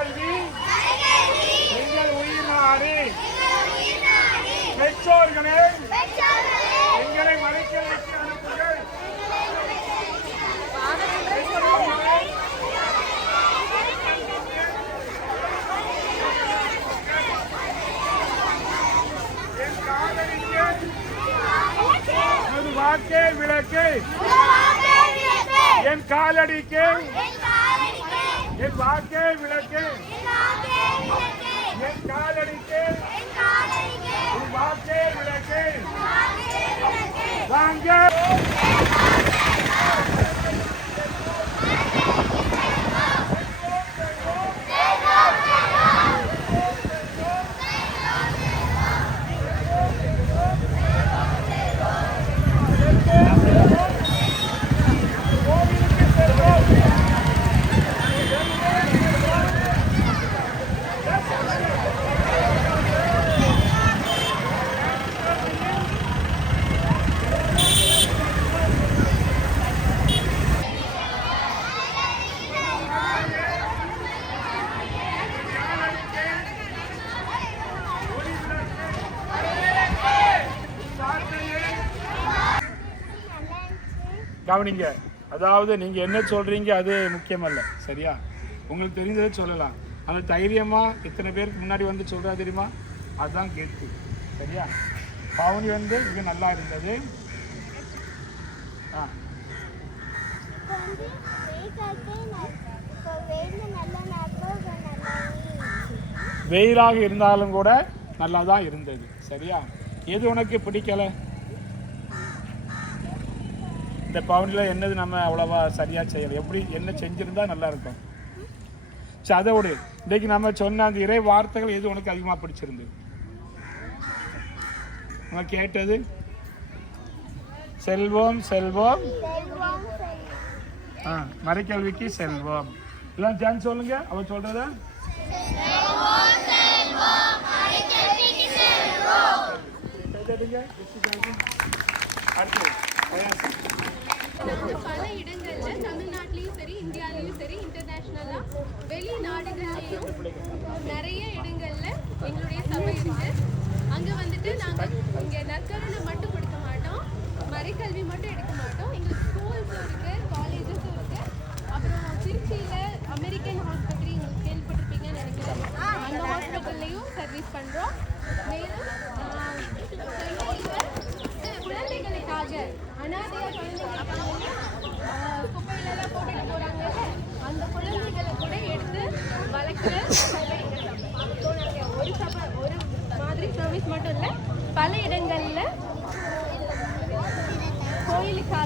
மறைக்கல்வி எங்கள் உயிர் நாடு. பெற்றோர்களே எங்களை மறைக்கல்விக்கு அனுப்புங்கள். என் காதலிக்கு ஒரு வாக்கே விளக்கு, என் காலடிக்கு என் வாக்கே விளக்கு, என் காலடிக்கு என் வாக்கே விளக்கு. வாங்க கவனிங்க. அதாவது நீங்க என்ன சொல்றீங்க அது முக்கியமல்ல, சரியா? உங்களுக்கு தெரிஞ்சதை சொல்லலாம். ஆனால் தைரியமா இத்தனை பேருக்கு முன்னாடி வந்து சொல்றா தெரியுமா, அதுதான் கேட்டு, சரியா? பவுனி வந்து மிக நல்லா இருந்தது. வெயிலாக இருந்தாலும் கூட நல்லா தான் இருந்தது, சரியா? எது உனக்கு பிடிக்கல? இந்த பவுனில் என்னது நம்ம அவ்வளோவா சரியாக செய்யலை, எப்படி என்ன செஞ்சுருந்தா நல்லா இருக்கும்? சரி, அதை விடு. இன்றைக்கு நம்ம சொன்ன அந்த இறை வார்த்தைகள் எது உனக்கு அதிகமாக பிடிச்சிருந்தது? நம்ம கேட்டது செல்வோம் செல்வோம், மறைக்கல்விக்கு செல்வோம். எல்லாம் சேர்ந்து சொல்லுங்க. அவன் சொல்றத பல இடங்கள்ல தமிழ்நாட்டிலையும் சரி, இந்தியாவிலையும் சரி, இன்டர்நேஷனலா வெளிநாடுகள்லையும் நிறைய இடங்கள்ல எங்களுடைய சபை இருக்கு. அங்க வந்துட்டு நாங்க இங்க நற்கருணை மட்டும் கொடுக்க மாட்டோம், மறைக்கல்வி மட்டும் எடுக்க மாட்டோம். எங்களுக்கு ஸ்கூல்ஸும் இருக்கு, காலேஜஸும் இருக்கு. அப்புறம் திருச்சியில அமெரிக்கன் ஹாஸ்பிட்டல் உங்களுக்கு கேள்விப்பட்டிருப்பீங்கன்னு நினைக்கிறேன், அந்த ஹாஸ்பிட்டல்லையும் சர்வீஸ் பண்றோம். மேலும் குழந்தைகளுக்காக அனாதையா குழந்தைகளுக்காக குப்பையிலெல்லாம் போட்டுட்டு போறாங்க, அந்த குழந்தைகளை கூட எடுத்து வளர்க்குற ஒரு சபை, ஒரு மாதிரி சர்வீஸ் மட்டும் இல்லை, பல இடங்கள்ல கோயிலுக்காக